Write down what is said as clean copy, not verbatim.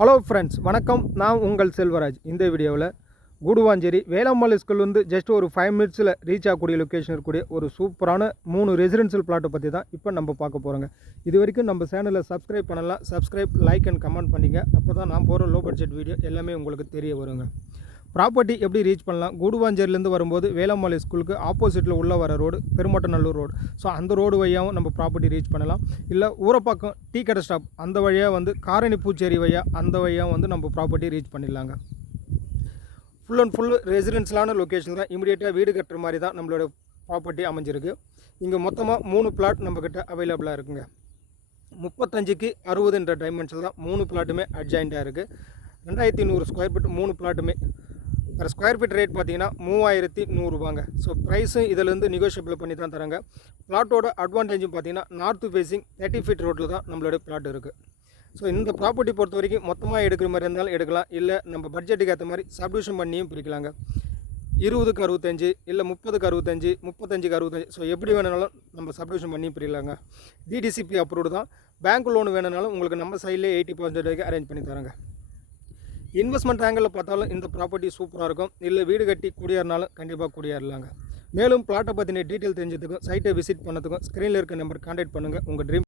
Hello friends, வணக்கம். நான் உங்கள் செல்வராஜ். இந்த வீடியோவில் கூடுவாஞ்சேரி வேலம்மாள் ஸ்கூல் வந்து ஜஸ்ட் ஒரு 5 மினிட்ஸில் ரீச் ஆகக்கூடிய லொக்கேஷன் இருக்கக்கூடிய ஒரு சூப்பரான 3 ரெசிடென்ஷியல் பிளாட்டை பற்றி தான் இப்போ நம்ம பார்க்க போகிறோங்க. இது வரைக்கும் நம்ம சேனலை சப்ஸ்கிரைப் பண்ணலாம். சப்ஸ்கிரைப், லைக் அண்ட் கமெண்ட் பண்ணிங்க. அப்போ தான் நான் போகிற லோ பட்ஜெட் வீடியோ எல்லாமே உங்களுக்கு தெரிய வருங்க. ப்ராப்பர்ட்டி எப்படி ரீச் பண்ணலாம்? கூடுவாஞ்சேரிலேருந்து வரும்போது வேலம்மாள் ஸ்கூலுக்கு ஆப்போசிட்டில் உள்ள வர ரோடு பெருமட்டநல்லூர் ரோடு. ஸோ அந்த ரோடு வழியாகவும் நம்ம ப்ராப்பர்ட்டி ரீச் பண்ணலாம். இல்லை ஊரப்பாக்கம் டீ கடை ஸ்டாப் அந்த வழியாக வந்து காரணி பூச்சேரி வழியாக அந்த வழியாக வந்து நம்ம ப்ராப்பர்ட்டி ரீச் பண்ணிடலாங்க. ஃபுல் அண்ட் ஃபுல் ரெசிடென்ஷியலான லொக்கேஷன் தான். இமீடியட்டாக வீடு கட்டுற மாதிரி தான் நம்மளோட ப்ராப்பர்ட்டி அமைஞ்சிருக்கு. இங்கே மொத்தமாக 3 பிளாட் நம்மக்கிட்ட அவைலபிளாக இருக்குங்க. 35க்கு 60 டைமென்ஷன் தான் 3 பிளாட்டுமே அட்ஜாயிண்டாக இருக்குது. 2100 ஸ்கொயர் ஃபீட் 3 பிளாட்டுமே. பர் ஸ்கொயர் ஃபீட் ரேட் பார்த்தீங்கன்னா 3100 ரூபாங்க. ஸோ ப்ரைஸும் இதிலேருந்து நெகோஷியபிள் பண்ணி தான் தராங்க. பிளாட்டோட அட்வான்டேஜும் பார்த்தீங்கன்னா நார்த்து ஃபேஸிங் 30 ஃபீட் ரோட்டில் தான் நம்மளோட பிளாட் இருக்குது. ஸோ இந்த ப்ராப்பர்ட்டி பொறுத்த வரைக்கும் மொத்தமாக எடுக்கிற மாதிரி இருந்தாலும் எடுக்கலாம். இல்லை நம்ம பட்ஜெட்டுக்கு ஏற்ற மாதிரி சப்டிவிஷன் பண்ணியும் பிரிக்கலாங்க. 20க்கு 65, இல்லை 30க்கு 65, 35க்கு 65. ஸோ எப்படி வேணுனாலும் நம்ம சப்டிவிஷன் பண்ணி பிரிக்கலாங்க. டிடிசிபி அப்ரூவ்டு தான். பேங்க் லோன் வேணுனாலும் உங்களுக்கு நம்ம சைட்லேயே 80% வரைக்கும் அரேஞ்ச் பண்ணி தராங்க. இன்வெஸ்ட்மெண்ட் ஆங்கிளில் பார்த்தாலும் இந்த ப்ராப்பர்ட்டி சூப்பராக இருக்கும். இல்லை வீடு கட்டி குடியேறினாலும் கண்டிப்பாக குடியேறலாங்க. மேலும் பிளாட்டை பற்றின டீட்டெயில் தெரிஞ்சதுக்கும் சைட்டை விசிட் பண்ணதுக்கும் ஸ்க்ரீனில் இருக்க நம்பர் கான்டாக்ட் பண்ணுங்கள். உங்கள் ட்ரீம்